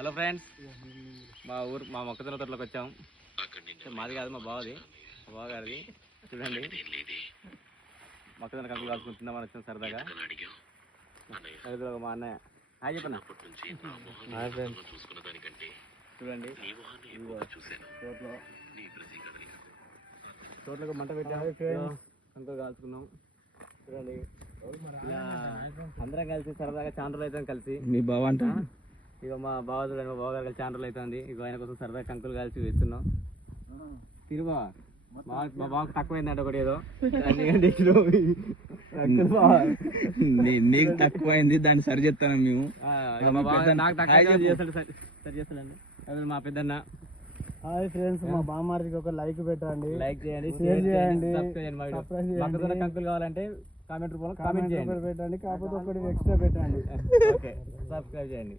Hello friends, మా మొక్కజొన్న తోటలోకి వచ్చాం. మాది కాదు, మా బావది, మా బావగారిది. చూడండి, మొక్కజొన్న కంకులు కాల్చుకుంటున్నామని వచ్చాం సరదాగా. మా అన్నయ్య హాయ్ చెప్పన్నా. చూడండి, తోటలో మంట పెట్టాము, కంకులు కాల్చుకున్నాం. చూడండి, ఇలా అందరం కలిసి సరదాగా చాలా రోజులు అవుతాం కలిసి. మీ బావ అంట ఇక మా బావ చూడండి, మా బావ గారు కలిసి చాలా రోజులు అవుతుంది. ఇక ఆయన కోసం సరదాగా కంకులు కలిసి వేస్తున్నాం. తిరుమా మా బావకు తక్కువైందంట ఒకటి ఏదో. నీకు తక్కువైంది, దాన్ని సరి చేస్తాను మేము. నాకు తక్కువ చేస్తాడు, సరి చేస్తానండి. అదే మా పెద్దన్న. హాయ్ ఫ్రెండ్స్, మా బామ్మారికి ఒక లైక్ పెట్టండి, లైక్ చేయండి, షేర్ చేయండి, మొక్కజొన్న కంకులు కావాలంటే కామెంట్ రూపంలో కామెంట్ చేయండి, పెట్టండి. కాకపోతే ఒకటి ఎక్స్ట్రా పెట్టండి. ఓకే, సబ్స్క్రైబ్ చేయండి.